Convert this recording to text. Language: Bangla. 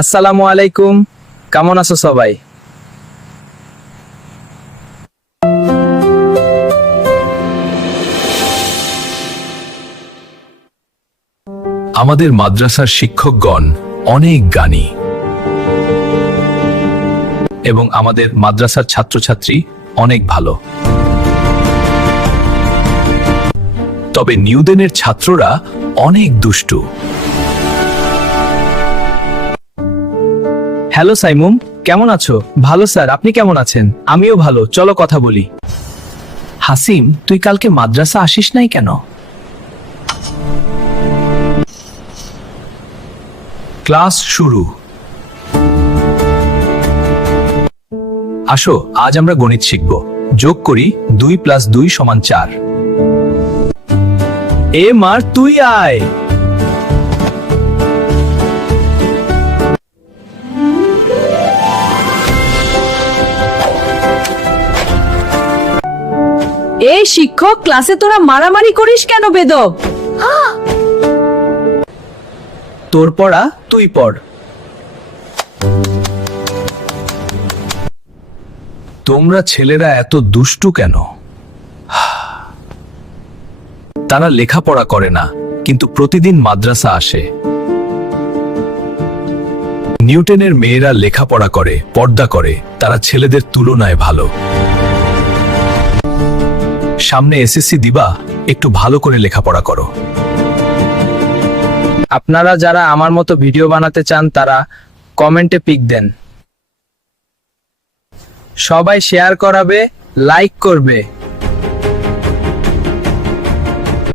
আসসালামু আলাইকুম, কেমন আছো সবাই? আমাদের মাদ্রাসার শিক্ষকগণ অনেক জ্ঞানী এবং আমাদের মাদ্রাসার ছাত্রছাত্রী অনেক ভালো। তবে নিউডেনের ছাত্ররা অনেক দুষ্টু। হ্যালো সাইমুম, কেমন আছো? ভালো স্যার, আপনি কেমন আছেন? আমিও ভালো, চলো কথা বলি। হাসিম, তুই কালকে মাদ্রাসা আসিস নাই কেন? ক্লাস শুরু। আসো, আজ আমরা গণিত শিখব। যোগ করি, 2 + 2 = 4। এ মার, তুই আয়। এই শিক্ষক, ক্লাসে তোরা মারামারি করিস কেন বেদব? তোর পড়া তুই পড়। তোমরা ছেলেরা এত দুষ্টু কেন? তারা লেখাপড়া করে না, কিন্তু প্রতিদিন মাদ্রাসা আসে। নিউটনের মেয়েরা লেখাপড়া করে, পর্দা করে, তারা ছেলেদের তুলনায় ভালো। সামনে এসএসসি দিবা, একটু ভালো করে লেখাপড়া করো। আপনারা যারা আমার মতো ভিডিও বানাতে চান তারা কমেন্টে পিক দেন। সবাই শেয়ার করাবে, লাইক করবে।